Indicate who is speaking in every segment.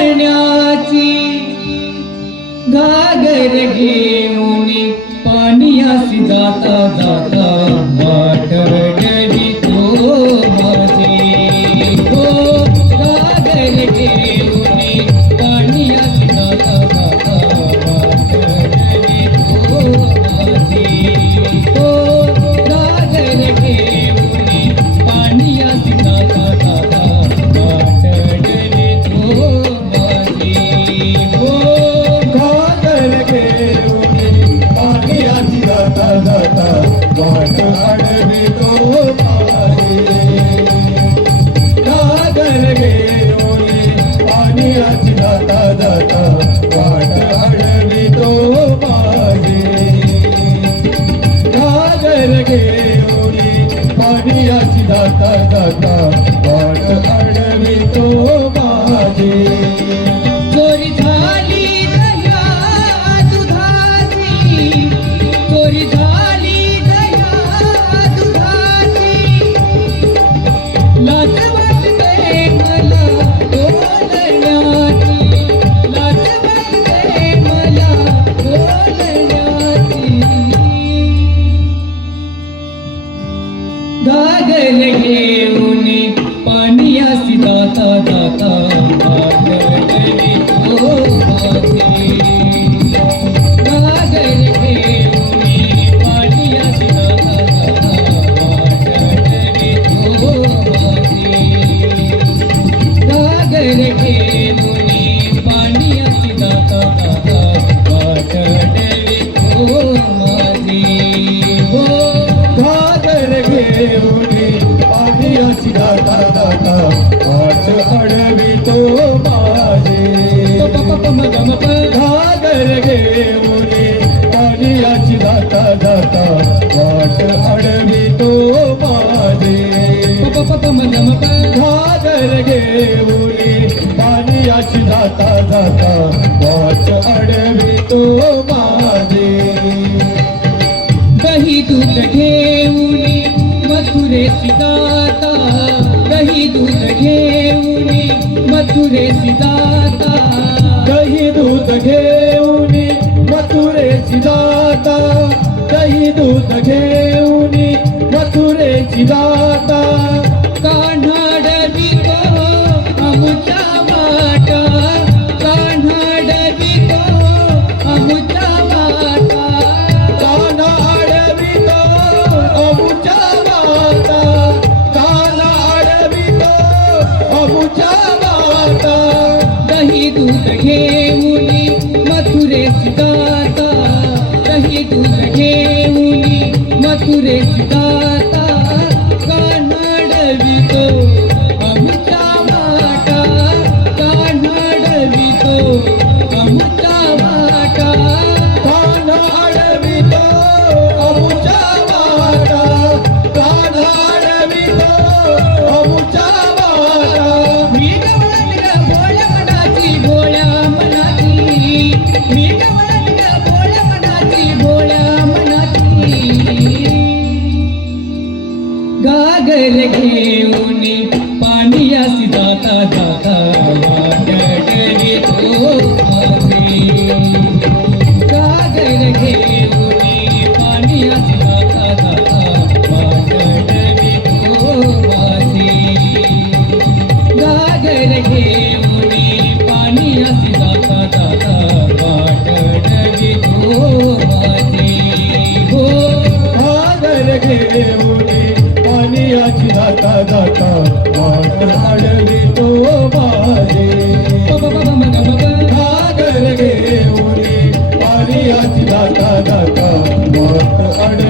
Speaker 1: करण्याची घागर घेऊन पाणी जाता जाता वाटवे.
Speaker 2: దేవుని మధురే కిరాట
Speaker 1: por esse
Speaker 2: देऊने पानियाची जाता जाता वाट आडवी तो बाहे घागर घेऊने पानियाची जाता जाता वाट आडवी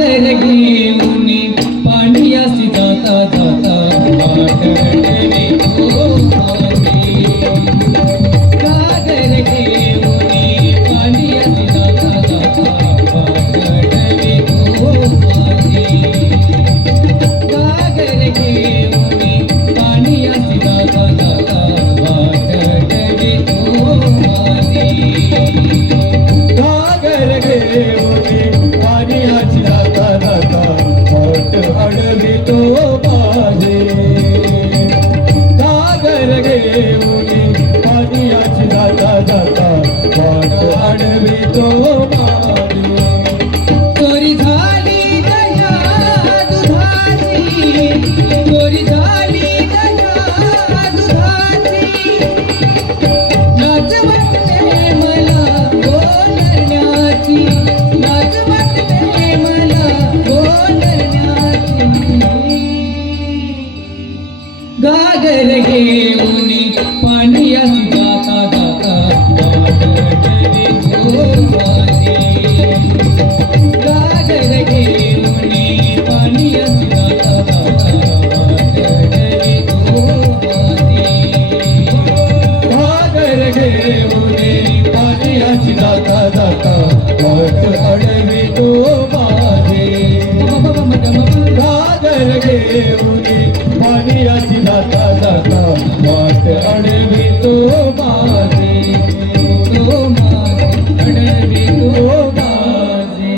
Speaker 1: কাদের গিয়ে